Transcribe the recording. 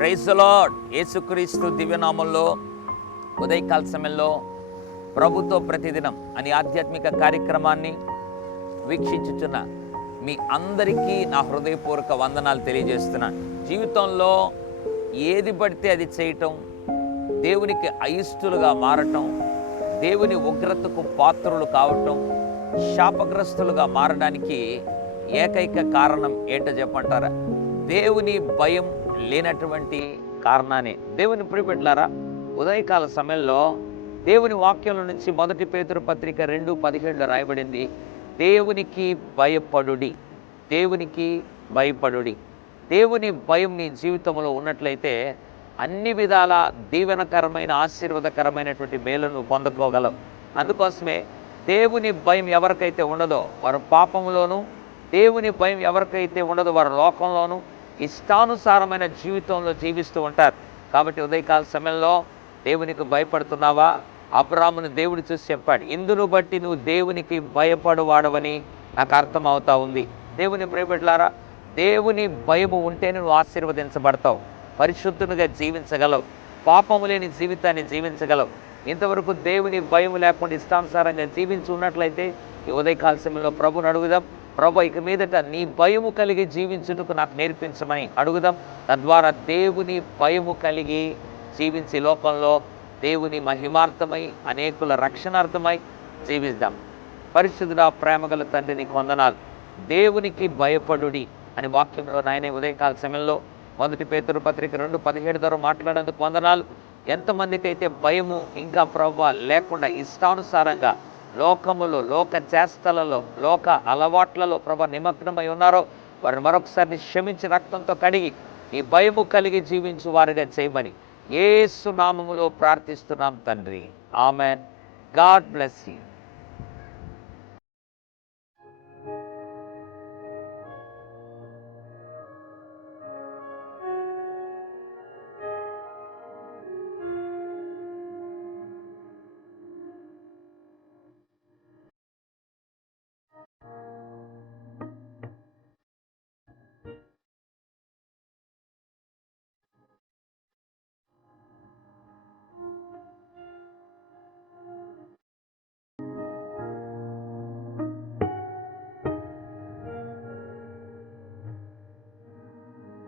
Praise the lord. యేసుక్రీస్తు దివ్యనామంలో ఉదయకాల సమయంలో ప్రభుతో ప్రతిదినం అనే ఆధ్యాత్మిక కార్యక్రమాన్ని వీక్షించుచున్న మీ అందరికీ నా హృదయపూర్వక వందనాలు తెలియజేస్తున్నాను. జీవితంలో ఏది పడితే అది చేయటం, దేవునికి అయిష్టులుగా మారటం, దేవుని ఉగ్రతకు పాత్రులు కావటం, శాపగ్రస్తులుగా మారడానికి ఏకైక కారణం ఏంటో చెప్పంటారా? దేవుని భయం లేనటువంటి కారణాన్ని. దేవుని ప్రియబిడ్డలారా, ఉదయకాల సమయంలో దేవుని వాక్యంలో నుంచి 1 పేతురు పత్రిక 2:17 రాయబడింది, దేవునికి భయపడుడి, దేవునికి భయపడుడి. దేవుని భయం నీ జీవితంలో ఉన్నట్లయితే అన్ని విధాల దీవెనకరమైన ఆశీర్వాదకరమైనటువంటి మేలును పొందుకోగలవు. అందుకోసమే దేవుని భయం ఎవరికైతే ఉండదో వారు పాపంలోనూ, దేవుని భయం ఎవరికైతే ఉండదో వారు లోకంలోనూ ఇష్టానుసారమైన జీవితంలో జీవిస్తూ ఉంటారు. కాబట్టి ఉదయకాల సమయంలో దేవునికి భయపడుతున్నావా? అబ్రాహామును దేవుడు చూసి చెప్పాడు, ఇందును బట్టి నువ్వు దేవునికి భయపడువాడవని నాకు అర్థం అవుతా ఉంది. దేవుని ప్రియబిడ్డలారా, దేవుని భయము ఉంటే నువ్వు ఆశీర్వదించబడతావు, పరిశుద్ధునిగా జీవించగలవు, పాపము లేని జీవితాన్ని జీవించగలవు. ఇంతవరకు దేవుని భయం లేకుండా ఇష్టానుసారంగా జీవించి ఉన్నట్లయితే ఈ ఉదయకాల సమయంలో ప్రభుని అడుగుదాం, ప్రభు ఇక మీదట నీ భయము కలిగి జీవించుటకు నాకు నేర్పించమని అడుగుదాం. తద్వారా దేవుని భయము కలిగి జీవించి లోకంలో దేవుని మహిమార్థమై అనేకుల రక్షణార్థమై జీవిద్దాం. పరిశుద్ధుడా, ప్రేమగల తండ్రి, నీకు వందనాలు. దేవునికి భయపడుడి అని వాక్యంలో నాయన ఉదయకాల సమయంలో 1 పేతురు పత్రిక 2:17 ద్వారా మాట్లాడేందుకు వందనాలు. ఎంతమందికి అయితే భయము ఇంకా ప్రభువా లేకుండా ఇష్టానుసారంగా లోకములో, లోక చేష్టలలో, లోక అలవాట్లలో ప్రభు నిమగ్నమై ఉన్నారో వారిని మరొకసారి క్షమించి రక్తంతో కడిగి నీ భయము కలిగి జీవించు వారిగా చేయమని యేసు నామములో ప్రార్థిస్తున్నాం తండ్రి. ఆమెన్. God bless you.